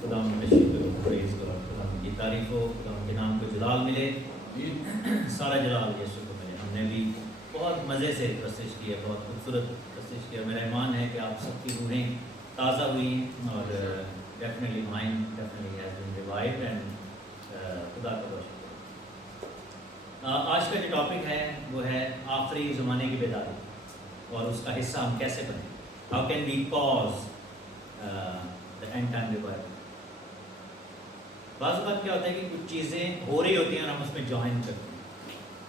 خدا میں شکر و پریز کرو، خدا کی تعریف ہو، خدا کے نام کو جلال ملے، سارا جلال یسوع کو ملے۔ ہم نے بھی بہت مزے سے پرستش کیا، بہت خوبصورت پرستش کیا۔ میرا ایمان ہے کہ آپ سب کی روحیں تازہ ہوئی اور definitely mind definitely has been revived and خدا کا بہت شکر۔ آج کا جو ٹاپک ہے وہ ہے آخری زمانے کی بیداری، اور اس کا حصہ ہم کیسے بنیں۔ How can we cause the end time revival۔ بعض اوقات کیا ہوتا ہے کہ کچھ چیزیں ہو رہی ہوتی ہیں اور ہم اس میں جوائن کرتے ہیں،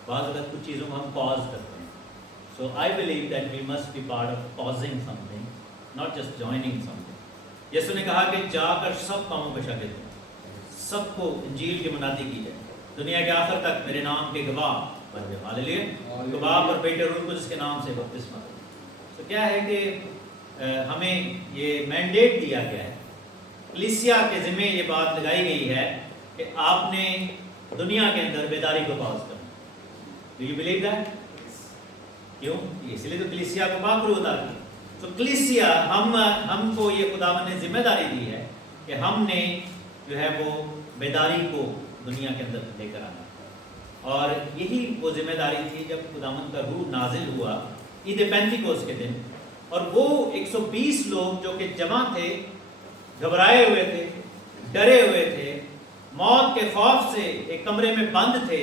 بعض اوقات کچھ چیزوں کو ہم پاز کرتے ہیں۔ So I believe that we must be part of pausing something, not just joining something. یسوع نے کہا کہ جا کر سب قوموں کو شاگرد بناؤ، سب کو انجیل کی منادی کی جائے، دنیا کے آخر تک میرے نام کے گواہ بن جائے۔ ہاللیلویہ۔ تو باپ اور بیٹے روح القدس کے نام سے بپتسمہ دو۔ تو کیا ہے کہ ہمیں یہ مینڈیٹ دیا گیا ہے، کلیسیا کے ذمہ یہ بات لگائی گئی ہے کہ آپ نے دنیا کے اندر بیداری کو پاز کرنا۔ Do you believe that? کیوں؟ اس لیے تو کلیسیا کو باخرو ادا کی۔ تو کلیسیا ہم کو یہ خداوند نے ذمہ داری دی ہے کہ ہم نے جو ہے وہ بیداری کو دنیا کے اندر لے کر آنا، اور یہی وہ ذمہ داری تھی جب خداوند کا روح نازل ہوا عید پینتیکوست کے دن، اور وہ 120 لوگ جو کہ جمع تھے، گھبرائے ہوئے تھے، ڈرے ہوئے تھے، موت کے خوف سے ایک کمرے میں بند تھے،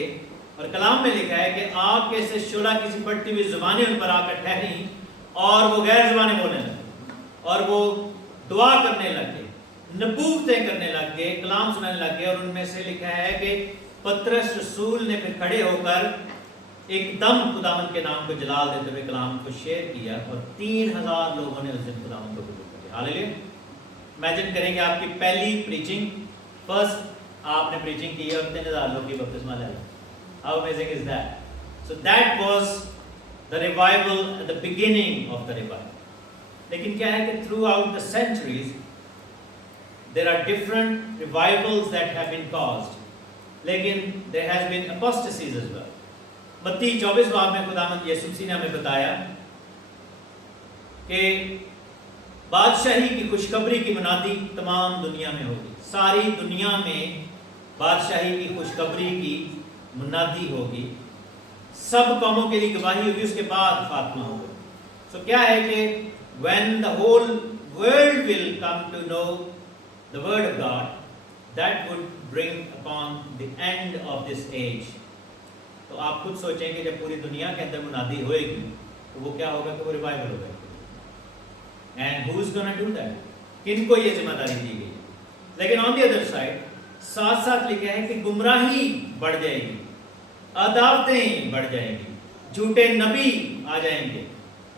اور کلام میں لکھا ہے کہ آگ کے سے شعلہ کسی بڑھتی ہوئی زبانیں ان پر آ کر ٹھہری، اور وہ غیر زبانیں بولنے لگے، اور وہ دعا کرنے لگے، نبوتیں کرنے لگ گئے، کلام سنانے لگ گئے۔ اور ان میں سے لکھا ہے کہ پترس رسول نے پھر کھڑے ہو کر ایک دم خداوند کے نام کو جلال دیتے ہوئے کلام کو شیئر کیا، اور 3000 لوگوں نے اس دن خداوند کو قبول کیا۔ ہاللیلویہ۔ امیجن کریں گے آپ کی پہلی پریچنگ، فرسٹ آپ نے پریچنگ کی اور 3000 لوگ کی بپتسمہ لے لیا۔ How amazing is that? So that was the revival at the beginning of the revival. لیکن کیا ہے کہ throughout the centuries there are different revivals that have been caused. لیکن there has been apostasies as well. متی 24 باب میں خداوند یسوع مسیح نے ہمیں بتایا کہ بادشاہی کی خوشخبری کی منادی تمام دنیا میں ہوگی، ساری دنیا میں بادشاہی کی خوشخبری کی منادی ہوگی، سب قوموں کے لیے گواہی ہوگی، اس کے بعد خاتمہ ہوگا۔ سو کیا ہے کہ when the whole world will come to know the word of God, that would bring upon the end of this age۔ تو آپ خود سوچیں کہ جب پوری دنیا کے اندر منادی ہوئے گی تو وہ کیا ہوگا کہ وہ ریوائول ہوگا۔ And who is going to do that؟ کن کو یہ ذمہ داری دی گئی؟ لیکن on the other side ساتھ ساتھ لکھا ہے کہ گمراہی بڑھ جائے گی، عداوتیں بڑھ جائیں گی، جھوٹے نبی آ جائیں گے،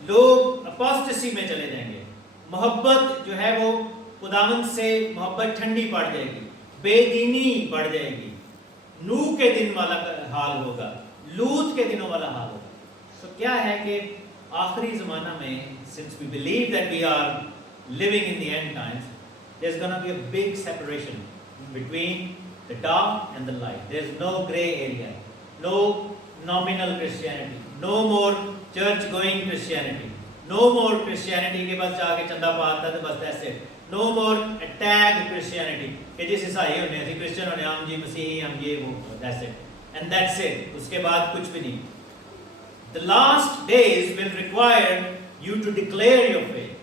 لوگ اپوسٹسی میں چلے جائیں گے، محبت جو ہے وہ خداوند سے محبت ٹھنڈی پڑ جائے گی، بے دینی بڑھ جائے گی، نوح کے دن والا حال ہوگا، لوط کے دنوں والا حال ہوگا۔ تو کیا ہے کہ آخری زمانہ میں since we believe that we are living in the end times, there's going to be a big separation between the dark and the light. There's no gray area, no nominal Christianity, no more church going Christianity, no more Christianity کہ بس جا کے چندہ پاتا تو بس ایسے، no more attack Christianity کہ جس عیسائی ہونے ہیں کرسچن ہونے ہم جی مسیحی ہم یہ وہ that's it and that's it، اس کے بعد کچھ بھی نہیں۔ The last days will require you to declare your faith۔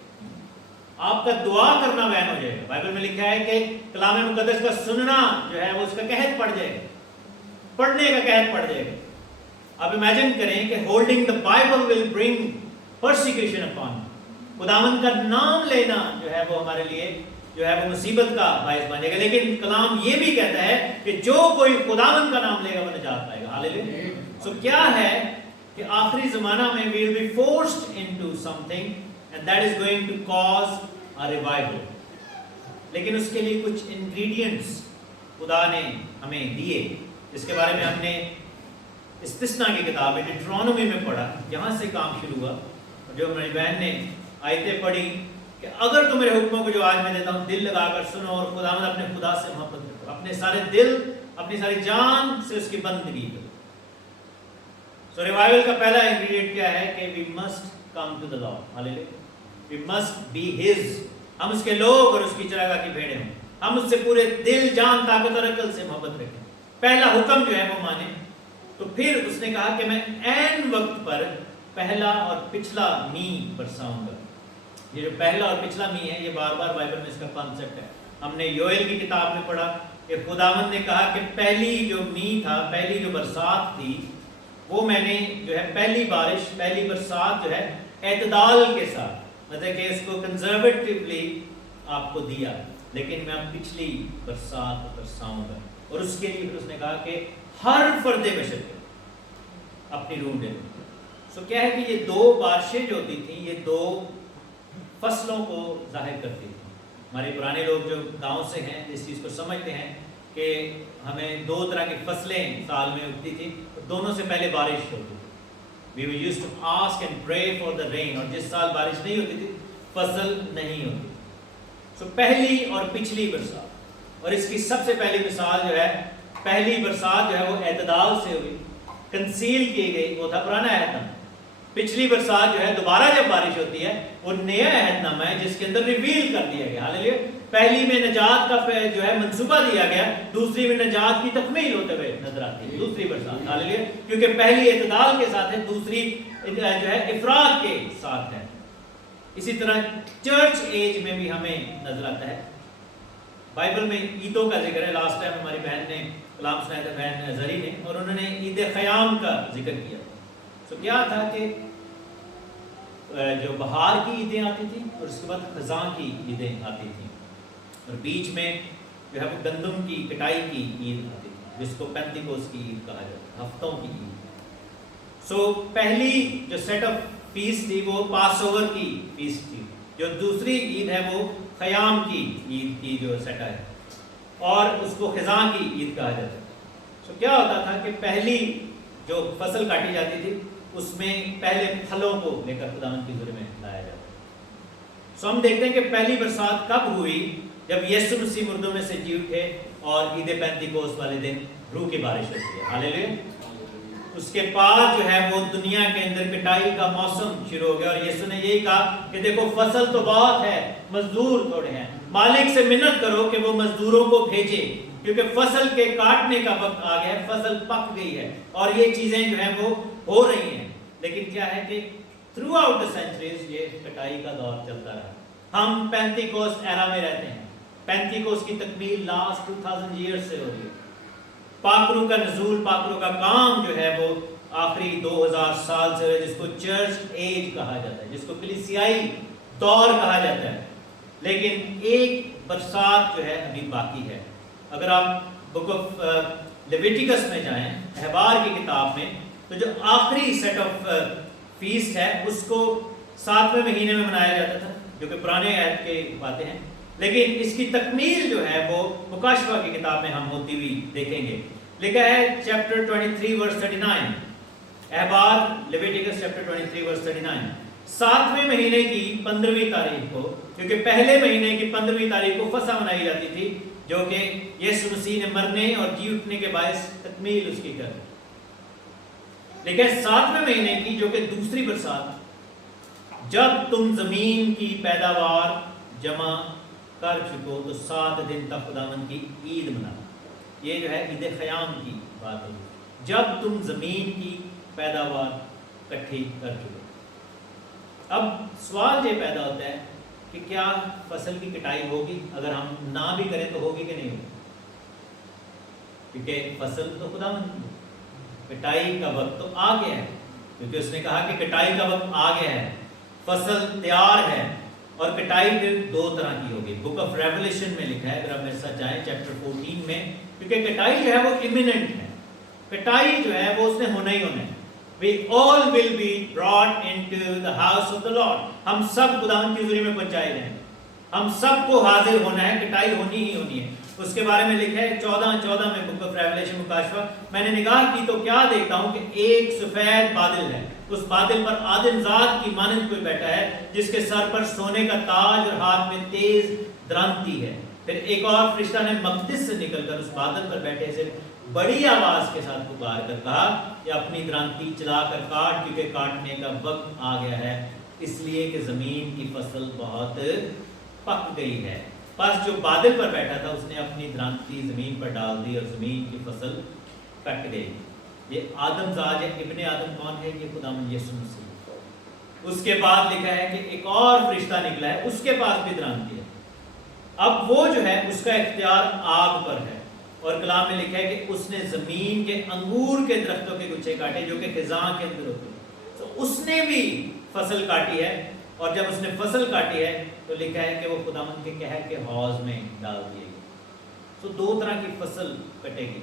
آپ کا دعا کرنا بین ہو جائے گا۔ بائبل میں لکھا ہے کہ کلام مقدس کا سننا جو ہے وہ اس کا قحط پڑ جائے گا، پڑھنے کا قحط پڑ جائے گا۔ آپ امیجن کریں کہ holding the Bible will bring persecution upon you۔ خداوند کا نام لینا جو ہے وہ ہمارے لیے جو ہے وہ مصیبت کا باعث بنے گا، لیکن کلام یہ بھی کہتا ہے کہ جو کوئی خداوند کا نام لے گا وہ نجات پائے گا۔ ہاللیلویہ۔ سو کیا ہے کہ آخری زمانہ میں we will be forced into something and that is going to cause a revival۔ لیکن اس کے لیے کچھ انگریڈینٹس خدا نے ہمیں دیے، اس کے بارے میں ہم نے استثنا کی کتاب ڈیٹرونومی میں پڑھا، یہاں سے کام شروع ہوا، جو میری بہن نے آیتیں پڑھی کہ اگر تم میرے حکموں کو جو آج میں دیتا ہوں دل لگا کر سنو اور خداوند اپنے خدا سے محبت کرو، اپنے سارے دل اپنی ساری جان سے اس کی بندگی کرو۔ سو ریوائول کا پہلا انگریڈینٹ کیا ہے کہ we must come to the Lord۔ ہاللیلویہ۔ We must be His ہم اس کے لوگ اور اس کی چراگاہ کی بھیڑیں ہوں، ہم اس سے پورے دل جان طاقت اور عقل سے محبت رکھیں، پہلا حکم جو ہے وہ مانیں۔ تو پھر اس نے کہا کہ میں عین وقت پر پہلا اور پچھلا می برساؤں گا۔ یہ جو پہلا اور پچھلا می ہے، یہ بار بار بائبل میں اس کا کانسیپٹ ہے۔ ہم نے یوئیل کی کتاب میں پڑھا کہ خداوند نے کہا کہ پہلی جو می تھا، پہلی جو برسات تھی، وہ میں نے جو ہے پہلی بارش، پہلی برسات جو ہے اعتدال کے ساتھ، مطلب کہ اس کو کنزرویٹیولی آپ کو دیا، لیکن میں اب پچھلی برسات برساؤں گا۔ اور اس کے لیے پھر اس نے کہا کہ ہر فرد بشر کو اپنی روح دے دو۔ سو کیا ہے کہ یہ دو بارشیں جو ہوتی تھیں، یہ دو فصلوں کو ظاہر کرتی تھیں۔ ہمارے پرانے لوگ جو گاؤں سے ہیں اس چیز کو سمجھتے ہیں کہ ہمیں دو طرح کی فصلیں سال میں اگتی تھیں، دونوں سے پہلے بارش ہوتی تھی۔ We were used to ask and pray for the rain، اور جس سال بارش نہیں ہوتی تھی فصل نہیں ہوتی۔ سو پہلی اور پچھلی برسات، اور اس کی سب سے پہلی مثال جو ہے، پہلی برسات جو ہے وہ اعتدال سے ہوئی، کنسیل کی گئی، وہ تھا پرانا عہد نامہ۔ پچھلی برسات جو ہے دوبارہ جب بارش ہوتی ہے وہ نیا عہد نامہ ہے جس کے اندر ریویل کر دیا گیا۔ ہاللیلویا۔ پہلی میں نجات کا جو ہے منصوبہ دیا گیا، دوسری میں نجات کی تکمیل ہوتے ہوئے نظر آتی ہے دوسری برسات۔ ہاللیلویا۔ کیونکہ پہلی اعتدال کے ساتھ ہے، دوسری جو ہے افراد کے ساتھ ہے۔ اسی طرح چرچ ایج میں بھی ہمیں نظر آتا ہے۔ بائبل میں عیدوں کا ذکر ہے۔ لاسٹ ٹائم ہماری بہن نے کلام سنایا تھا، بہن زری نے، اور انہوں نے عید خیام کا ذکر کیا۔ تو کیا تھا کہ جو بہار کی عیدیں آتی تھیں اور اس کے بعد خزاں کی عیدیں آتی تھیں، اور بیچ میں جو ہے وہ گندم کی کٹائی کی عید آتی تھی جس کو پینتیکوس کی عید کہا جاتا ہے، ہفتوں کی عید۔ سو پہلی جو سیٹ آف فیسٹ تھی وہ پاس اوور کی فیسٹ تھی، جو دوسری عید ہے وہ خیام کی عید کی جو سیٹ ہے، اور اس کو خزاں کی عید کہا جاتا ہے۔ سو کیا ہوتا تھا کہ پہلی جو فصل کاٹی جاتی تھی اس میں پہلے پھلوں کو لے کر خداوند کی حضور میں لایا جاتا ہے۔ سو ہم دیکھتے ہیں کہ پہلی برسات کب ہوئی؟ جب یسوع مسیح مردوں میں سے جی اٹھے اور عید پینتیکوس والے دن روح کی بارش ہوتی ہے۔ ہاللیلویا۔ اس کے بعد جو ہے وہ دنیا کے اندر کٹائی کا موسم شروع ہو گیا، اور یسوع نے یہی کہا کہ دیکھو فصل تو بہت ہے، مزدور تھوڑے ہیں، مالک سے منت کرو کہ وہ مزدوروں کو بھیجے، کیونکہ فصل کے کاٹنے کا وقت آ گیا ہے، فصل پک گئی ہے، اور یہ چیزیں جو ہیں وہ ہو رہی ہیں۔ لیکن کیا ہے کہ تھرو آؤٹ دا سینچریز یہ کٹائی کا دور چلتا رہا۔ ہم پینتیکوس ایرا میں رہتے ہیں، پینتیکوس کی تکمیل لاسٹ 2000 ایئرز سے ہو رہی ہے۔ پاکروں کا نزول، پاکروں کا کام جو ہے وہ آخری 2000 سال سے ہو رہا ہے، جس کو چرچ ایج کہا جاتا ہے، جس کو کلیسیائی دور کہا جاتا ہے۔ لیکن ایک برسات جو ہے ابھی باقی ہے۔ اگر آپ بک آف لیویٹیکس میں جائیں، احبار کی کتاب میں، تو جو آخری سیٹ آف فیسٹ ہے اس کو 7ویں مہینے میں منایا جاتا تھا، جو کہ پرانے عہد کے باتیں ہیں، لیکن اس کی تکمیل جو ہے وہ مکاشفہ کی کتاب میں ہم ہوتی ہوئی دیکھیں گے۔ لکھا ہے چیپٹر 23 ورس 39، احبار لیویٹیکس چیپٹر 23 ورس 39، 7ویں مہینے کی 15ویں تاریخ کو، کیونکہ پہلے مہینے کی 15ویں تاریخ کو فسح منائی جاتی تھی، جو کہ یسوع مسیح نے مرنے اور جی اٹھنے کے باعث تکمیل اس کی کر دی۔ لیکن 7ویں مہینے کی جو کہ دوسری برسات، جب تم زمین کی پیداوار جمع کر چکو تو 7 دن تک خداوند کی عید منانا۔ یہ جو ہے عید خیام کی بات ہے، جب تم زمین کی پیداوار اکٹھی کر چکو۔ اب سوال یہ پیدا ہوتا ہے کہ کیا فصل کی کٹائی ہوگی؟ اگر ہم نہ بھی کریں تو ہوگی کہ نہیں ہوگی؟ کیونکہ فصل تو خداوند کی، کٹائی کا وقت تو آ گیا ہے، کیونکہ اس نے کہا کہ کٹائی کا وقت آ گیا ہے، فصل تیار ہے، اور کٹائی پھر 2 طرح کی ہوگی۔ بک آف ریولیشن میں لکھا ہے، اگر آپ میرے ساتھ جائیں چیپٹر 14 میں، کیونکہ کٹائی جو ہے وہ امییننٹ ہے، کٹائی جو ہے وہ اس نے ہونا ہی ہونا ہے۔ We all will be brought into the house of the Lord۔ ہم سب خداوند کی حضوری میں پہنچائے جائیں گے، ہم سب کو حاضر ہونا ہے، کٹائی ہونی ہی ہونی ہے۔ اس کے بارے میں لکھا ہے 14 میں بک آف ریولیشن مکاشفہ، میں نے نگاہ کی تو کیا دیکھتا ہوں کہ ایک سفید بادل ہے، اس بادل پر آدم ذات کی مانند کوئی بیٹھا ہے، جس کے سر پر سونے کا تاج اور ہاتھ میں تیز درانتی ہے۔ پھر ایک اور فرشتہ نے مقدس سے نکل کر اس بادل پر بیٹھے سے بڑی آواز کے ساتھ پکار کر کہا کہ اپنی درانتی چلا کر کاٹ، کیونکہ کاٹنے کا وقت آ گیا ہے، اس لیے کہ زمین کی فصل بہت पक गई है। बस जो बादल पर बैठा था उसने अपनी द्रांति जमीन पर डाल दी और जमीन की फसल कट गई। ये आदमजाद इब्ने आदम कौन है? ये खुदावंद यीशु मसीह। उसके बाद लिखा है कि एक और फरिश्ता निकला है, उसके पास भी द्रांति है। अब वो जो है उसका इख्तियार आग पर है, और कलाम में लिखा है कि उसने जमीन के अंगूर के दरख्तों के गुच्छे काटे जो कि खिज़ां के अंदर होते हैं। तो उसने भी फसल काटी है, और जब उसने फसल काटी है तो लिखा है कि वो खुदावंद के कहर के हौज में डाल दिए गए। तो दो तरह की फसल कटेगी।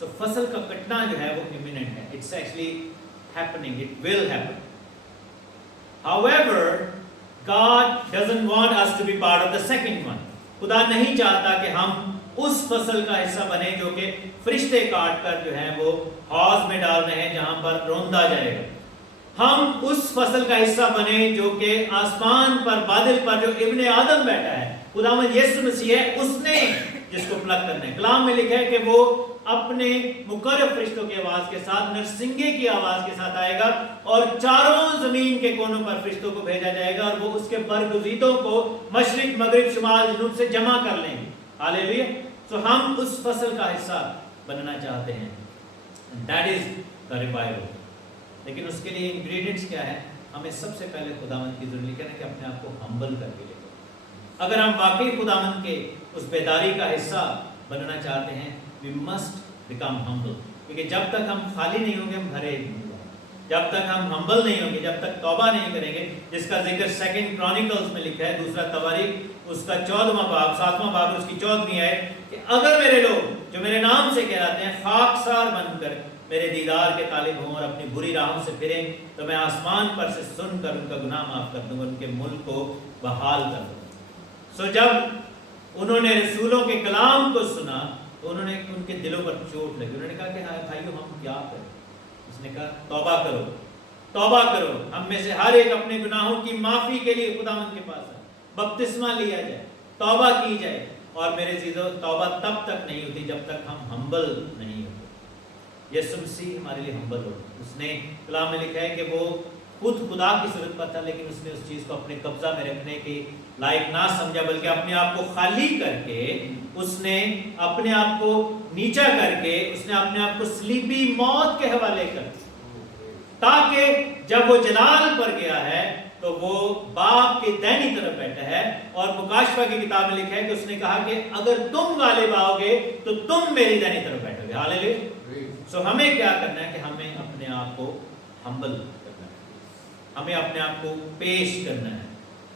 सो फसल का कटना जो है वो इमिनेंट है, it's actually happening, it will happen. However God doesn't want us to be part of the second one. खुदा नहीं चाहता कि हम उस फसल का हिस्सा बने जो कि फरिश्ते काट कर जो है वो हौज में डाल रहे हैं जहां पर रौंदा जाएगा। हम उस फसल का हिस्सा बने जो कि आसमान पर बादल पर जो इब्ने आदम बैठा है, खुदावंद यीशु मसीह है, उसने जिसको प्लग करना है। कलाम में लिखा है कि वो अपने मुकर्रर फरिश्तों की आवाज के साथ, नरसिंगे की आवाज के साथ आएगा, और चारों जमीन के कोनों पर फरिश्तों को भेजा जाएगा, और वो उसके बरगुज़ीदों को मशरिक मगरिब शुमाल जनूब से जमा कर लेंगे। हालेलुया। तो हम उस फसल का हिस्सा बनना चाहते हैं, दैट इज द रिवाइवल। लेकिन उसके लिए इंग्रेडिएंट्स क्या है? हमें सबसे पहले खुदावंद की जरूरत है कि अपने आप को हम्बल करके ले। अगर हम वाकई खुदावंद के उस बेदारी का हिस्सा बनना चाहते हैं, वी मस्ट बिकम हम्बल। क्योंकि जब तक हम खाली नहीं होंगे हम भरे नहीं होंगे, जब तक हम हम्बल नहीं होंगे, जब तक तौबा नहीं करेंगे, जिसका जिक्र 2 क्रॉनिकल्स में लिखा है, दूसरा तवारीख उसका 14वां बाब 7वां बाब उसकी 14वीं आयत, कि अगर मेरे लोग जो मेरे नाम से कहलाते हैं खाकसार बनकर मेरे दीदार के तालिब हों और अपनी बुरी राहों से फिरें, तो मैं आसमान पर से सुनकर उनका गुनाह माफ कर दूंगा, उनके मुल्क को बहाल कर दूंगा। सो जब उन्होंने रसूलों के कलाम को सुना तो उन्होंने उनके दिलों पर चोट लगी। उन्होंने कहा कि हाँ भाइयों हम क्या करें? उसने कहा तौबा करो, तौबा करो। हम में से हर एक अपने गुनाहों की माफी के लिए खुदावंद के पास है, बपतिस्मा लिया जाए, तौबा की जाए। और मेरे चीजों तौबा तब तक नहीं होती जब तक हम हम्बल नहीं होते। यीशु मसीह हमारे लिए हम्बल हो। उसने कलाम में लिखा है कि वो खुद खुदा की सूरत पर था, लेकिन उसने उस चीज को अपने कब्जा में रखने के लायक ना समझा, बल्कि अपने आप को खाली करके, उसने अपने आप को नीचा करके, उसने अपने आप को सलीबी मौत के हवाले कर, ताकि जब वो जलाल पर गया है तो वो बाप के दाहिनी तरफ बैठा है। और मुकाशफा की किताब में लिखा है कि उसने कहा कि अगर तुम गालिब आओगे तो तुम मेरी दाहिनी तरफ बैठोगे। हालेलुया। सो हमें क्या करना है कि हमें अपने आप को हम्बल करना है, हमें अपने आप को पेश करना है,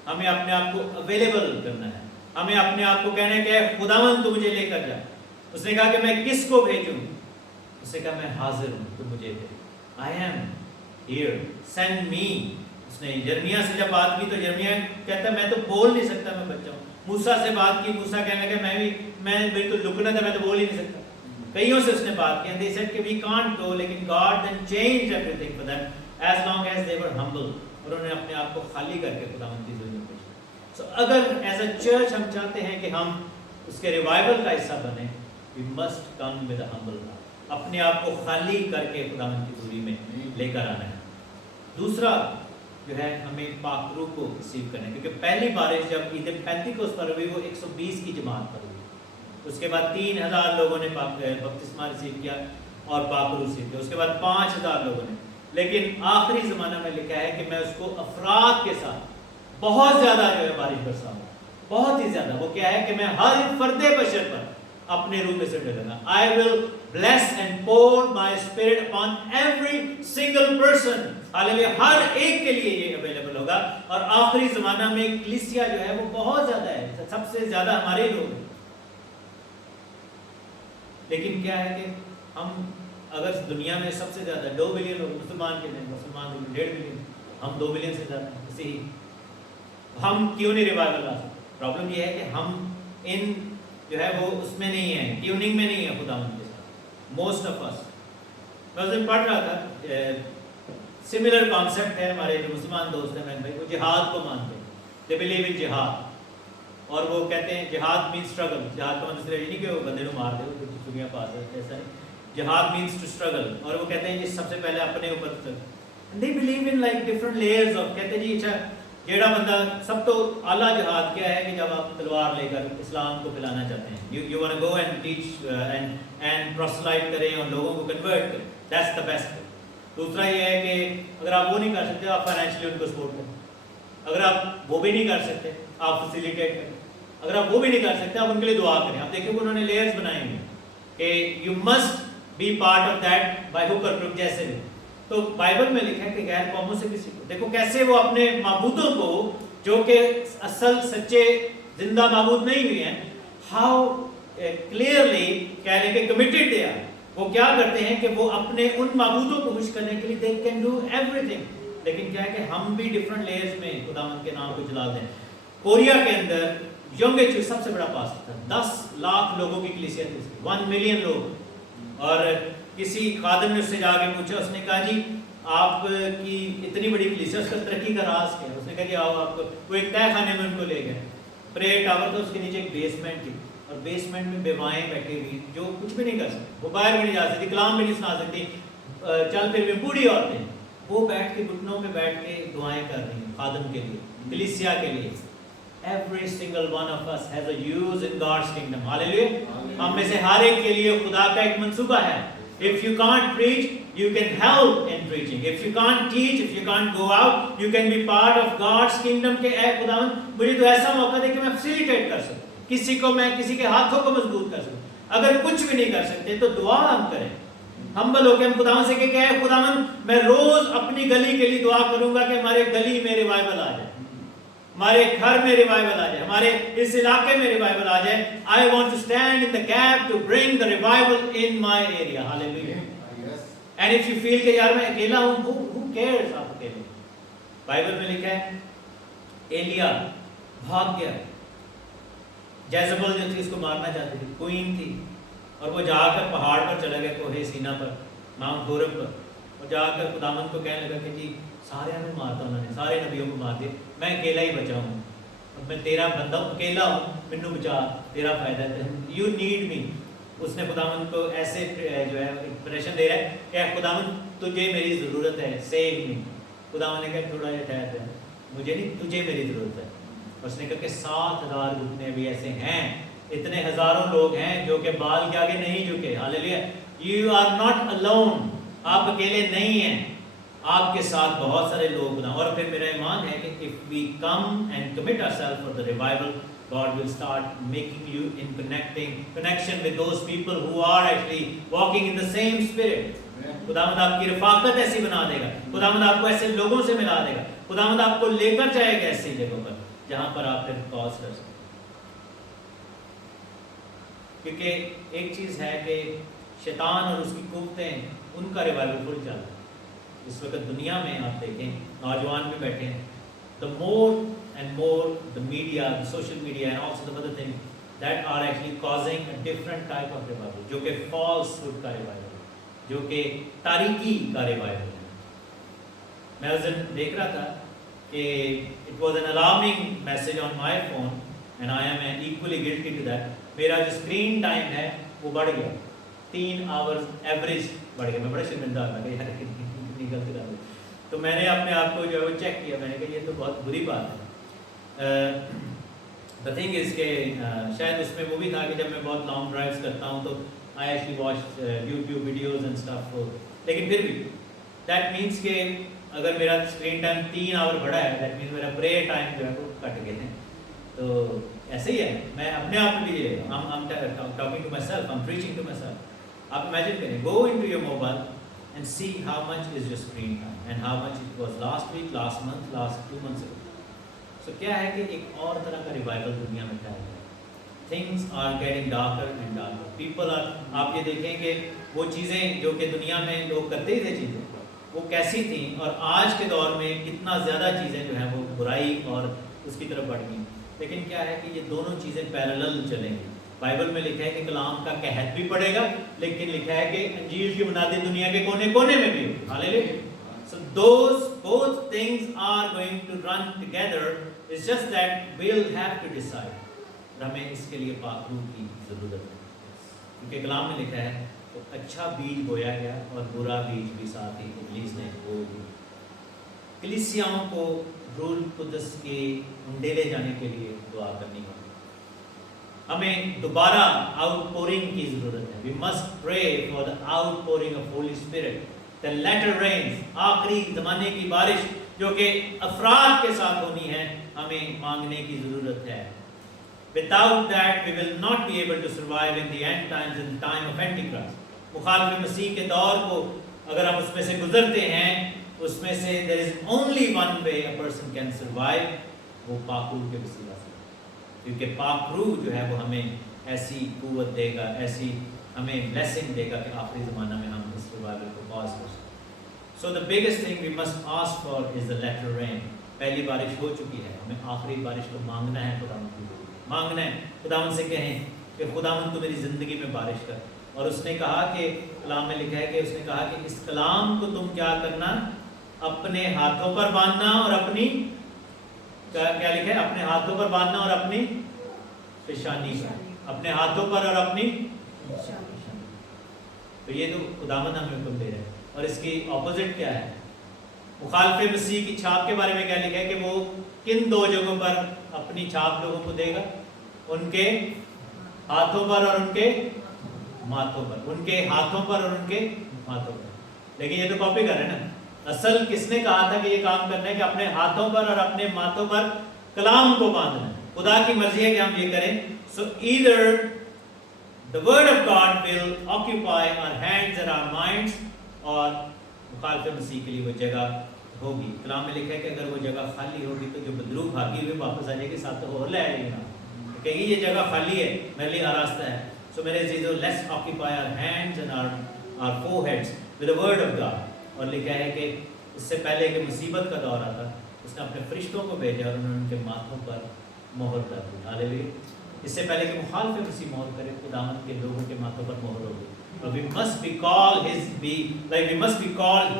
हमें अपने आप को अवेलेबल करना है, हमें अपने आप को कहना है कि खुदावंद तू मुझे लेकर जा। उसने कहा कि मैं किसको भेजूं? उसने कहा मैं हाजिर हूं, तू मुझे दे। I am here, send me. उसने यिर्मयाह से जब बात की तो यिर्मयाह कहता मैं तो बोल नहीं सकता, मैं बच्चा हूं। मूसा से बात की, मूसा कहने लगा मैं मेरी तो लुकना था, मैं तो बोल ही नहीं सकता। कईयों से उसने बात की, they said कि we can't go, लेकिन God then changed everything for them as long as they were humble। उन्होंने अपने आप को खाली करके खुदावंद की ज़रूरत में। सो अगर एज अ चर्च हम चाहते हैं कि हम उसके रिवाइवल का हिस्सा बने, we must come with a humble heart, अपने आप को खाली करके खुदावंद की दूरी में लेकर आना है। दूसरा जो है हमें पाक रूह को रिसीव करना है, क्योंकि पहली बारिश जब ईद पेंतिकोस्त पर हुई वो 120 की जमात पर हुई। उसके बाद 3000 लोगों ने बपतिस्मा रिसीव किया और पाक रूह रिसीव किया। उसके बाद 5000 लोगों ने। लेकिन आखिरी ज़माना में लिखा है कि मैं उसको अफराद के साथ बहुत ज़्यादा जो है बारिश बरसाऊंगा, बहुत ही ज़्यादा। वो क्या है कि मैं हर फर्दे बशर पर अपने रूह में से डालूंगा। I will bless and pour my spirit upon every single person. Hallelujah. हर एक के लिए ये अवेलेबल होगा। और आखिरी ज़माना में कलीसिया जो है वो बहुत ज़्यादा है, सबसे ज़्यादा हमारे लोग हैं। लेकिन क्या है कि हम अगर दुनिया में सबसे ज़्यादा 2 बिलियन लोग मुसलमान के हैं, मुसलमान 1.5 बिलियन, हम 2 बिलियन से ज़्यादा हैं। इसी हम क्यों नहीं रिवाइवल ला सकते? प्रॉब्लम ये है कि हम इन जो है वो उसमें नहीं है, ट्यूनिंग में नहीं है खुदावंद के साथ। मोस्ट ऑफ अस, मैं उस दिन पढ़ रहा था, सिमिलर कॉन्सेप्ट है। हमारे जो मुसलमान दोस्त हैं, भाई वो जिहाद को मानते हैं, दे बिलीव इन जिहाद। और वो कहते हैं जिहाद मीन्स स्ट्रगल। जिहाद का मतलब ये नहीं कि वो बंदे को मार दे, वो दुनिया पास है, ऐसा नहीं। जिहाद मीन्स टू स्ट्रगल। और वो कहते हैं ये सबसे पहले अपने ऊपर, they believe in like different layers of, कहते हैं जी अच्छा جیڑا بندہ سب تو اعلیٰ جہاد کیا ہے کہ جب آپ تلوار لے کر اسلام کو پھیلانا چاہتے ہیں, you want go and teach and proselyte کریں اور لوگوں کو کنورٹ کریں, دیٹس دا بیسٹ. دوسرا یہ ہے کہ اگر آپ وہ نہیں کر سکتے آپ فائنینشلی ان کو سپورٹ کریں, اگر آپ وہ بھی نہیں کر سکتے آپ فیسیلیٹیٹ کریں, اگر آپ وہ بھی نہیں کر سکتے آپ ان کے لیے دعا کریں. آپ دیکھیں کہ انہوں نے لیئرز بنائے ہیں کہ you must be part of that by hook اور کروک. جیسے بھی تو بائبل میں لکھا ہے کہ غیر قوموں سے کسی کو دیکھو کیسے وہ اپنے معبودوں کو جو کہ اصل سچے زندہ معبود نہیں ہوئے ہیں, ہاؤ کلیئرلی کہہ لیں کہ کمیٹڈ دے آر. وہ کیا کرتے ہیں کہ وہ اپنے ان معبودوں کو خوش کرنے کے لیے they can do every thing. لیکن کیا ہے کہ ہم بھی ڈفرنٹ لیئرز میں خداوند کے نام کو جلا دیں. کوریا کے اندر یونگ ایج سب سے بڑا پاسٹر تھا, 10 لاکھ لوگوں کی کلیسیا تھی, 1 ملین لوگ. اور کسی خادم نے اس سے جا کے پوچھا, اس نے کہا جی آپ کی اتنی بڑی کلیسیا, اس کا ترقی کا راز کیا ہے؟ اس نے کہا جی آؤ آپ کو, وہ ایک تہہ خانے میں ان کو لے گئے. پریئر ٹاور تھا, اس کے نیچے ایک بیسمنٹ تھی, اور بیسمنٹ میں بیوائیں بیٹھی ہوئی جو کچھ بھی نہیں کر سکتی, وہ باہر بھی نہیں جا سکتی, کلام بھی نہیں سنا سکتی, چل پھر بھی بوڑھی عورتیں, وہ بیٹھ کے گھٹنوں پہ بیٹھ کے دعائیں کر رہی ہیں خادم کے لیے, کلیسیا کے لیے. Every single one of us has a use in God's kingdom. Hallelujah. ہم میں سے ہر ایک کے لیے خدا کا ایک منصوبہ ہے. If you can't preach, you can help in preaching. If you can't teach, if you can't go out, you can be part of God's kingdom. کہ اے خداوند مجھے تو ایسا موقع دے کہ میں فیسیلیٹیٹ کر سکوں, کسی کو میں کسی کے ہاتھوں کو مضبوط کر سکوں. اگر کچھ بھی نہیں کر سکتے تو دعا ہم کریں, ہمبل ہو کے ہم خداوند سے کہ اے خداوند میں روز اپنی گلی کے لیے دعا کروں گا کہ ہمارے گلی میں ریوائول آ جائے, ہمارے گھر میں ریوائول آ جائے, ہمارے اس علاقے میں ریوائول آ جائے. I want to stand in the gap to bring the revival in my area. Hallelujah. And if you feel کہ یار میں اکیلا ہوں, who cares آپ اکیلے. بائبل میں لکھا ہے ایلیا بھاگ گیا, جیزبل جو تھی اس کو مارنا چاہتی تھی, کوئین تھی, اور وہ جا کر پہاڑ پر چلا گیا, کوہ سینا پر, ماؤنٹ ہورب پر, اور جا کر خداوند کو کہنے لگا کہ جی سارے ہمیں مارتا, انہوں نے سارے نبیوں کو مار دیا, میں اکیلا ہی بچا ہوں, میں تیرا بندہ اکیلا ہوں, مینوں بچا, تیرا فائدہ ہے, یو نیڈ می. اس نے خداوند کو ایسے جو ہے ایکسپریشن دے رہا ہے کہ خداوند تجھے میری ضرورت ہے, سیو می. خداوند نے کہا تھوڑا جا ٹھہر جا, مجھے نہیں تجھے میری ضرورت ہے. اس نے کہا کہ 7,000 گھٹنے بھی ایسے ہیں, اتنے ہزاروں لوگ ہیں جو کہ بال کے آگے نہیں جھکے. ہاللیلویا. یو آر ناٹ الون, آپ اکیلے نہیں ہیں, آپ کے ساتھ بہت سارے لوگ بناؤ. اور پھر میرا ایمان ہے کہ if we come and commit ourselves for the revival, God will start making you in connection with those people who are actually walking in the same spirit. خداوند آپ کی رفاقت ایسی بنا دے گا, خداوند آپ کو ایسے لوگوں سے ملا دے گا, خداوند آپ کو لے کر جائے گا ایسی جگہوں پر جہاں پر آپ پھر پاز کر سکیں. کیونکہ ایک چیز ہے کہ شیطان اور اس کی قوتیں, ان کا ریوائول فل چل رہا ہے اس وقت دنیا میں. آپ دیکھیں نوجوان بھی بیٹھے ہیں, the more and more the media, the social media and also the other things that are actually causing a different type of revival, جو کہ falsehood کا revival ہے, جو کہ تاریکی کا revival ہے. میں اس دن دیکھ رہا تھا کہ it was an alarming message on my phone and I am equally guilty to that. میرا جو اسکرین ٹائم ہے وہ بڑھ گیا, 3 hours ایوریج بڑھ گیا. میں بڑا شرمندہ تھا کہ یار کتنی غلطی کر دی. تو میں نے اپنے آپ کو جو ہے وہ چیک کیا, میں نے کہا یہ تو بہت بری بات ہے. دا تھنگ از کہ شاید اس میں وہ بھی تھا کہ جب میں بہت لانگ ڈرائیوز کرتا ہوں تو I actually watch YouTube videos and stuff. لیکن پھر بھی دیٹ مینس کہ اگر میرا اسکرین ٹائم 3 hour بڑھا ہے, دیٹ مینس میرا پریئر ٹائم جو ہے وہ کٹ گئے ہیں. تو ایسے ہی ہے, میں اپنے آپ کو بھی یہ talking to myself, I'm preaching to myself. آپ امیجن کریں, go into your mobile and see how much is your screen time and how much it was last week, last month, last 2 months ago. So کیا ہے کہ ایک اور طرح کا revival دنیا میں پھیل رہا ہے. Things are getting darker and darker. People are, آپ یہ دیکھیں کہ وہ چیزیں جو کہ دنیا میں لوگ کرتے ہی تھے چیزیں وہ کیسی تھیں, اور آج کے دور میں کتنا زیادہ چیزیں جو ہیں وہ برائی اور اس کی طرف بڑھ گئی. لیکن کیا ہے کہ یہ دونوں چیزیں پیرالل چلیں گی. بائبل میں لکھا ہے کہ کلام کا قحط بھی پڑے گا, لیکن لکھا ہے کہ انجیل کی منادی دنیا کے کونے کونے میں بھی ہوگی. ہاللیلویا. So those both things are going to run together. It's just that we'll have to decide. ہمیں اس کے لیے پاک روح کی ضرورت ہے, کیونکہ کلام میں لکھا ہے تو اچھا بیج بویا گیا اور برا بیج بھی ساتھ ہی ابلیس نے بو دیا. कलीसियाओं को रूह कुदस के उंडेले जाने के लिए दुआ करनी होगी। हमें दोबारा आउटपोरिंग की जरूरत है। We must pray for the outpouring of holy spirit, the latter rains, आखिरी जमाने की बारिश जो कि अफराद के साथ होनी है, हमें मांगने की जरूरत है। Without that we will not be able to survive in the end times, in the time of Antichrist. मुखालिफ मसीह के दौर को अगर हम उसमें से गुजरते हैं, उसमें से there is only one way a person can survive, वो पाक रूह के वसीला से, क्योंकि पाक रूह जो है वो हमें ऐसी कुव्वत देगा, ऐसी हमें ब्लेसिंग देगा कि आखिरी ज़माना में हम इस रिवाइवल को पॉज कर सकें। So the biggest thing we must ask for is the latter rain. पहली बारिश हो चुकी है, हमें आखिरी बारिश को मांगना है, खुदावंद की मांगना है। खुदावंद से कहें कि खुदावंद तू मेरी ज़िंदगी में बारिश कर। और उसने कहा कि कलाम में लिखा है कि उसने कहा कि इस कलाम को तुम क्या करना, अपने हाथों पर बांधना और अपनी क्या लिखा है, अपने हाथों पर बांधना और अपनी पेशानी पर, अपने हाथों पर और अपनी। तो ये तो खुदावंद हमें हुक्म दे रहे हैं। और इसकी ऑपोजिट क्या है? मुखालिफ मसीह की छाप के बारे में क्या लिखा है कि वो किन दो जगहों पर अपनी छाप लोगों को देगा? उनके हाथों पर और उनके माथों पर, उनके हाथों पर और उनके माथों पर। लेकिन ये तो कॉपी कर रहे हैं ना। असल किसने कहा था कि ये काम करना है कि अपने हाथों पर और अपने माथों पर कलाम को बांधना है। खुदा की मर्जी है कि हम ये करें। सो either the word of God will occupy our hands and our minds, और मुखालिफ मसीह के लिए वो जगह होगी। कलाम में लिखा है कि अगर वो जगह खाली होगी तो जो बदरू भागी हुई वापस आ जाएगी, साथ तो और ले आएगी ना, कहेगी ये जगह खाली है, मेरे लिए आरास्ता है। सो मेरे अजीजों, let's occupy our hands and our foreheads with the word of God. और लिखा है कि इससे पहले कि मुसीबत का दौर आता, उसने अपने फरिश्तों को भेजा और उन्होंने उनके माथों पर मोहर कर दी। हालेलुया। इससे पहले कि मुखालिफ मसीह मोहर करे, खुदावंद के लोगों के माथों पर मोहर होगी। और we must be called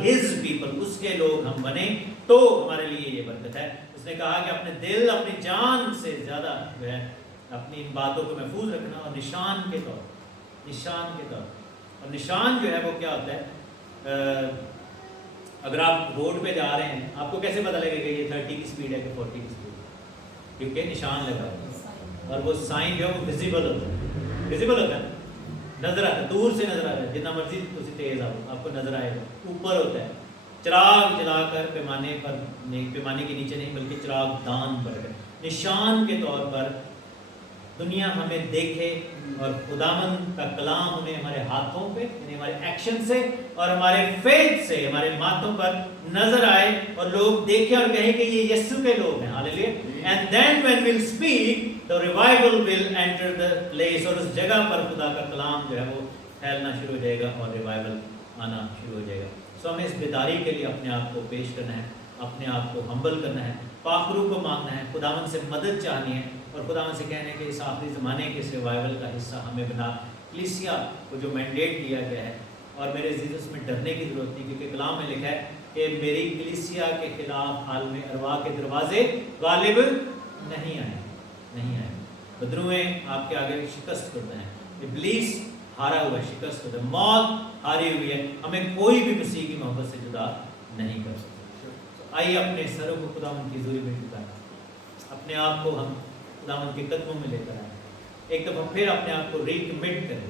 his people, उसके लोग हम बने तो हमारे लिए ये बरकत है। उसने कहा कि अपने दिल अपनी जान से ज़्यादा जो है अपनी इन बातों को महफूज रखना, और निशान के तौर। और निशान जो है वो क्या होता है? अगर आप रोड पे जा रहे हैं, आपको कैसे पता लगेगा ये 30 की स्पीड है कि 40 की स्पीड? क्योंकि निशान लगा है और वो साइन जो है वो विजिबल होता है, नजर आता है, दूर से नजर आता है। जितना मर्जी उसी तेज आओ, आपको नजर आएगा। ऊपर होता है चिराग जलाकर, पैमाने के नीचे नहीं, बल्कि चिराग दान पर है, निशान के तौर पर दुनिया हमें देखे और खुदावंद का कलाम हमें हमारे हाथों पे, यानी हमारे एक्शन से और हमारे फेथ से हमारे माथों पर नजर आए और लोग देखें और कहें कि ये यीशु के लोग हैं। Hallelujah. And then when we will speak, the revival will enter the place, और उस जगह पर खुदा का कलाम जो है वो फैलना शुरू हो जाएगा और रिवाइवल आना शुरू हो जाएगा। सो हमें इस बेदारी के लिए अपने आप को पेश करना है, अपने आप को हम्बल करना है, पाक रूह को मांगना है, खुदावंद से मदद चाहनी है और खुदावंद से कहने के इस आखिरी ज़माने के इस रिवाइवल का हिस्सा हमें बना। कलीसिया को जो मैंडेट दिया गया है, और मेरे अज़ीज़ उसमें डरने की ज़रूरत नहीं, क्योंकि कलाम में लिखा है कि मेरी कलीसिया के खिलाफ आलम अरवा के दरवाजे गालिब नहीं आए। बदरुएं आपके आगे शिकस्त करते हैं, इब्लीस हारा हुआ शिकस्त होता है, मौत हारी हुई है। हमें कोई भी मसीह की मोहब्बत से जुदा नहीं कर सकता। आइए अपने सरों को खुदावंद की हुजूरी में झुकाएं, अपने आप को हम खुदावंद के कदमों में लेकर आए। एक दफ़ा फिर अपने आप को रिकमिट करें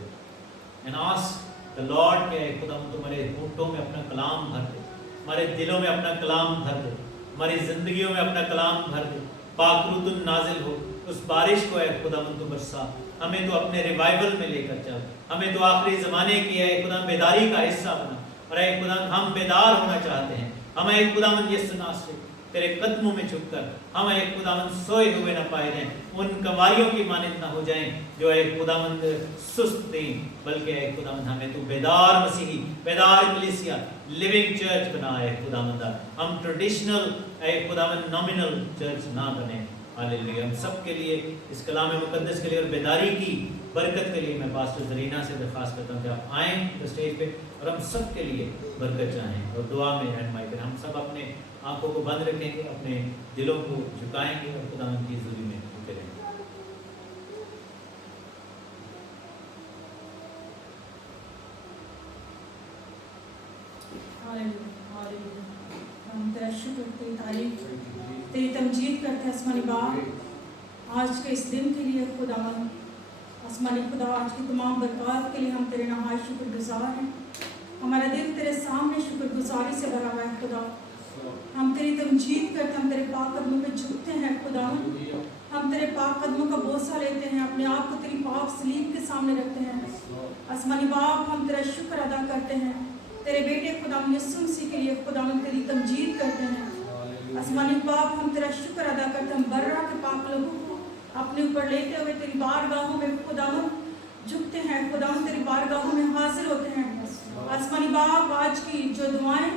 एंड आस्क द लॉर्ड के खुदावंद तुम्हारे होठों में अपना कलाम भर दे, हमारे दिलों में अपना कलाम भर दे, हमारी जिंदगियों में अपना कलाम भर दे। पाक रूह तुम नाजिल हो, उस बारिश को है खुदावंद तो बरसा, हमें तो अपने रिवाइवल में लेकर चल, हमें तो आखिरी ज़माने की है खुदा बेदारी का हिस्सा बना। और ऐ खुदा हम बेदार होना चाहते हैं, हमें खुदावंद यीशु नासरी तेरे कदमों में झुककर हम एक खुदावंद सोए हुए न पाए जाएं, उन कवारियों की मानिंद न हो जाएं जो एक खुदावंद सुस्त थी, बल्कि एक खुदावंद हमें तू बेदार मसीही, बेदार कलीसिया, लिविंग चर्च बना है खुदावंद। हम ट्रेडिशनल एक खुदावंद नॉमिनल चर्च ना बने। हालेलुया। हम सब के लिए इस कलाम मुकद्दस के लिए और बेदारी की बरकत के लिए मैं पास्टर जरीना से दरख्वास्त करता हूँ कि आप आएँ स्टेज पे और हम सब के लिए बरकत चाहें और दुआ में रहनुमाई करें। हम सब अपने आंखों को बंद रखेंगे, अपने दिलों को झुकाएंगे और खुदावंद की हुजूरी में उतरेंगे। हालेलुया, हालेलुया, हम तेरा शुक्र, तेरी तारीफ, तेरी तमजीद करते हैं आसमानी बाप आज के इस दिन के लिए खुदावन। आसमानी खुदा आज की तमाम बरकत के लिए हम तेरे नहाय शुक्रगुजार हैं। हमारा दिल तेरे सामने शुक्रगुजारी से भरा हुआ है खुदा। हम तेरी तमजीद करते, हम तेरे पाक कदमों पे झुकते हैं खुदावन। हम तेरे पाक कदमों का बोसा लेते हैं, अपने आप को तेरी पाक सलीब के सामने रखते हैं। आसमानी बाप हम तेरा शुक्र अदा करते हैं तेरे बेटे खुदावन यीशु मसीह के लिए खुदावन तेरी तमजीद करते हैं। आसमानी बाप हम तेरा शुक्र अदा करते हैं, हम बर्रा के पाक लोगों को अपने ऊपर लेते हुए तेरी बारगाहों में खुदावन झुकते हैं, खुदावन तेरी बारगाहों में हाजिर होते हैं। आसमानी बाप आज की जो दुआएं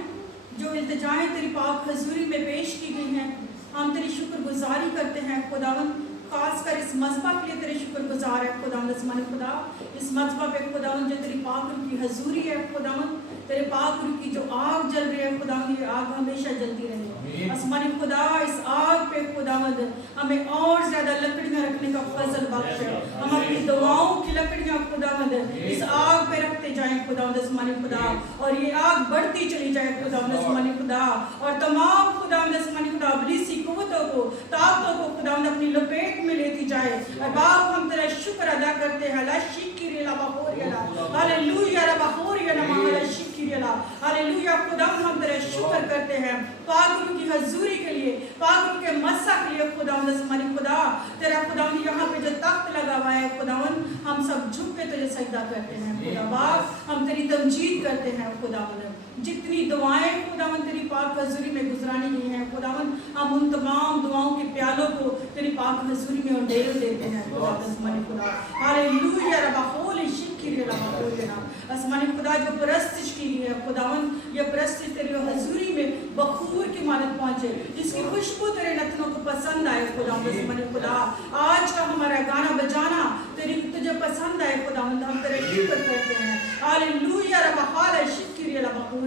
जो इल्तिजाएं तेरी पाक हजूरी में पेश की गई हैं, हम तेरी शुक्रगुजारी करते हैं खुदावन। खासकर इस मज़बा के लिए तेरे शुक्रगुजार है खुदावन। आसमानी खुदा इस मज़बा पे खुदावन जो तेरी पाक रूह की हजूरी है खुदावन, तेरे पाक रूह की जो आग जल रही है खुदावन, ये आग हमेशा जलती रहे। आसमानी खुदा इस आग पे खुदावंद हमें और ज़्यादा लकड़ियाँ रखने का फजल बख्श है। हम अपनी दुआओं की लकड़ियाँ खुदावंद इस आग पे रखते जाएं खुदावंद आसमानी खुदा, और ये आग बढ़ती चली जाए खुदावंद आसमानी खुदा, और तमाम खुदावंद आसमानी खुदा इब्लीसी कुव्वतों को ताकतों को खुदावंद अपनी लपेट में लेती जाए। और बाप हम तेरा शुक्र अदा करते हैं। ला शिक्री ला बहोरिया हालेलुया ला बहोरिया ला शिक्री ला हालेलुया। खुदावंद हम तेरा शुक्र करते हैं पाक रूह की हजूरी के लिए, पाक रूह के मस्सा के लिए खुदावंद आसमानी खुदा। तेरा खुदावंद यहाँ पे जो तख्त लगा हुआ है खुदावंद, हम सब झुक के तुझे सजदा करते हैं खुदा बाप। हम तेरी तमजीद करते हैं खुदावंद। जितनी दुआएं खुदावंद तेरी पाक हजूरी में गुजरानी गई हैं खुदावंद, हम उन तमाम दुआओं के प्यालों को तेरी पाक हजूरी में उंडेल देते हैं खुदावंद आसमानी खुदा। हालेलुया रब्बा होली शिक्री रब्बा होली आसमानी खुदा। जो परस्तिश की गई है खुदावंद, ये परस्तिश तेरी हजूरी में बखूर की मानत पहुंचे, जिसकी खुशबू तेरे नथनों को पसंद आए खुदावंद आसमानी खुदा। आज का हमारा गाना बजाना तेरी तुझे पसंद आए खुदावंद, हम तेरे शुक्र करते हैं। हालेलुया रब्बा हाले शिक्री रब्बा होली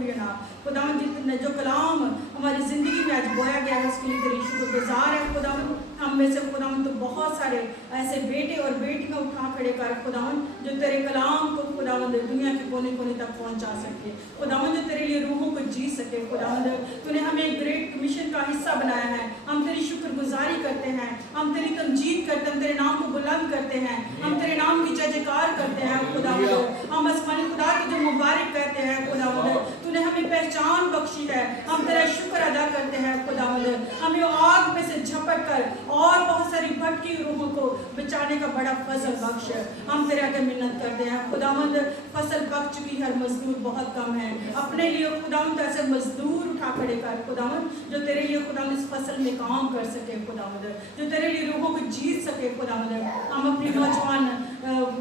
खुदावंद। जितने जो कलाम हमारी ज़िंदगी में आज बोया गया है उसके लिए तेरी शुक्रगुजार है खुदावंद। हम में से खुदावंद तो बहुत सारे ऐसे बेटे और बेटियां उठा खड़े कर खुदावंद जो तेरे कलाम को खुदावंद दुनिया के कोने कोने तक पहुंचा सके खुदावंद, जो तेरे लिए रूहों को जी सके खुदावंद। तूने हमें एक ग्रेट कमीशन का हिस्सा बनाया है, हम तेरी शुक्रगुजारी करते हैं, हम तेरी तमजीद करते हैं, हम तेरे नाम को बुलंद करते हैं, हम तेरे नाम की जय जयकार करते हैं खुदावंद। हम आसमानी खुदा की जो मुबारक कहते हैं खुदावंद, तूने हमें पहचान बख्शी है, हम तेरा शुक्र अदा करते हैं खुदावंद। हमें आग में से झपट कर और बहुत सारी भटकी रूहों को बचाने का बड़ा फजल बख्श है। हम तेरे आगे मिन्नत करते हैं खुदावंद। फसल पक चुकी है, मजदूर बहुत कम है, अपने लिए खुदावंद ऐसे मजदूर उठा खड़े कर खुदावंद जो तेरे लिए खुदावंद इस फसल में काम कर सके खुदावंद, जो तेरे लिए रूहों को जीत सके खुदावंद। हम अपनी नौजवान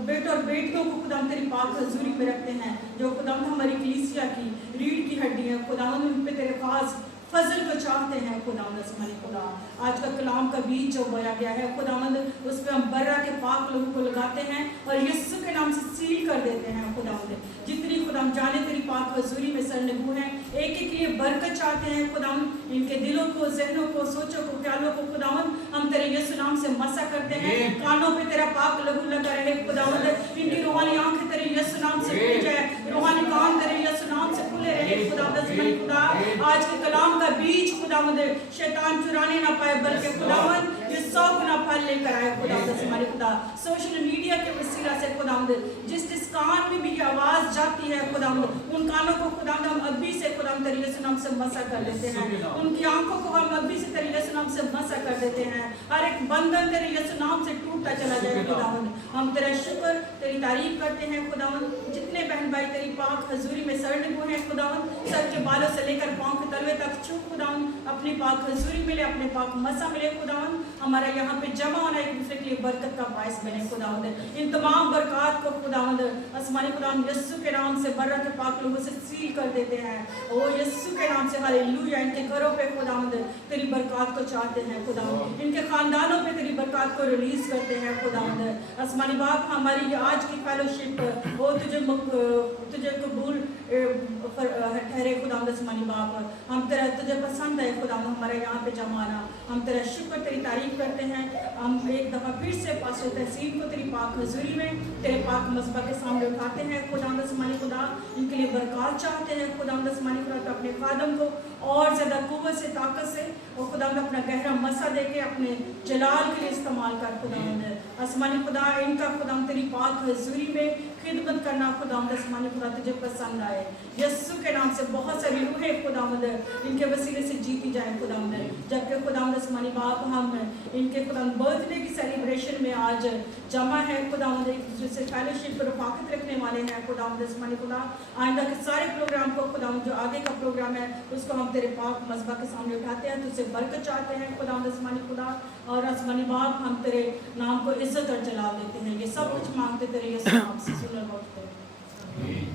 बेटों और बेटियों को खुदावंद तेरी पाक हजूरी में रखते हैं, जो खुदावंद हमारी कलीसिया की रीढ़ की हड्डी है खुदावंद, उन पे तेरे खास फजल को चाहते हैं खुदावंद आसमानी खुदा। आज का कलाम का बीज जो बोया गया है खुदावंद, उस पर हम बर्रा के पाक लोगों को लगाते हैं और यीशु के नाम से सील कर देते हैं खुदावंद। जितनी खुदावंद जाने तेरी पाक हजूरी में सरनगू हैं, एक एक लिए बरकत चाहते हैं खुदावंद। इनके दिलों को, जहनों को, सोचों को, ख्यालों को खुदावंद हम तेरे यीशु नाम से मसा करते हैं। कानों पे तेरा पाक लहू लगा रहे खुदावंद, इनकी रूहानी आंखें तेरे यीशु नाम से खुल जाए, रूहानी कान तेरे यीशु नाम से खुले रहे खुदावंद आसमानी खुदा। आज के कलाम का बीज खुदावंद शैतान चुराने ना पाए, बल्कि खुदावंद ये 100 गुना फल लेकर आए खुदावंद आसमानी खुदा। सोशल मीडिया के वसीला से खुदावंद जिस कान में भी ये आवाज जाती है खुदावंद, उन कानों को खुदावंद हम अभी से खुदावंद तेरे यीशु नाम से मसा कर देते हैं। उनकी आंखों को हम अभी से तेरे यीशु नाम से मसा कर देते हैं। हर एक बंधन तेरे यीशु नाम से टूटता चला जाए खुदावंद। हम तेरा शुक्र, तेरी तारीफ करते हैं खुदावंद। जितने बहन भाई तेरी पाक हजूरी में सरनगू हैं खुदावंद, सबके बालों से लेकर पांव के तलवे तक छू खुदावंद अपनी पाक हजूरी मिले, अपने पाक मसा मिले खुदावंद। हमारा यहाँ पे जमा होना एक दूसरे के लिए बरकत का बायस बने खुदावंद। इन तमाम बरकत को खुदावंद आसमानी खुदावंद यीशु के नाम से बर्रा के पाक लोगों से सील कर देते हैं। ओ यीशु के नाम से हालेलुया। इनके घरों पे खुदावंद तेरी बरकत को चाहते हैं खुदावंद, इनके खानदानों पे तेरी बरकत को रिलीज करते हैं खुदावंद आसमानी बाप। हमारी आज की फेलोशिप वो तुझे कबूल ठहरे खुदावंद आसमानी बाप। हम तेरा तुझे पसंद है खुदावंद हमारा यहाँ पे जमाना। हम तेरा शुक्र, तेरी तारीफ करते हैं। हम एक दफ़ा फिर से पास्टर तहसीन को तेरी पाक हजूरी में तेरे पाक मज़बा के सामने उठाते हैं खुदावंद आसमानी खुदा इनके लिए बरकत चाहते हैं खुदावंद आसमानी खुदा, तो अपने खादम को और ज़्यादा कुव्वत से, ताकत से और खुदावंद अपना गहरा मसा दे के अपने जलाल के लिए इस्तेमाल कर खुदावंद आसमानी खुदा। इनका खुदावंद तेरी पाक हज़ूरी में खिदमत करना खुदावंद आसमानी खुदा तुझे पसंद आए। यस्सु के नाम से बहुत सारी रूहें खुदावंद इनके वसीले से जीती जाए खुदावंद, जबकि खुदावंद आसमानी बाप हम इनके खुदावंद बर्थडे की सेलिब्रेशन में आज जमा है खुदावंद, एक दूसरे से फेलोशिप पर रफाकत रखने वाले हैं खुदावंद आसमानी खुदा। आइंदा के सारे प्रोग्राम को खुदावंद, जो आगे का प्रोग्राम है उसको हम तेरे पाक मज़बा के सामने उठाते हैं, तुझसे बरकत चाहते हैं खुदावंद आसमानी खुदा। और आसमानी बाप हम तेरे नाम को इज्जत और जलाल देते हैं, ये सब कुछ मांगते तेरे यीशु नाम से, सुन और मांगते हैं।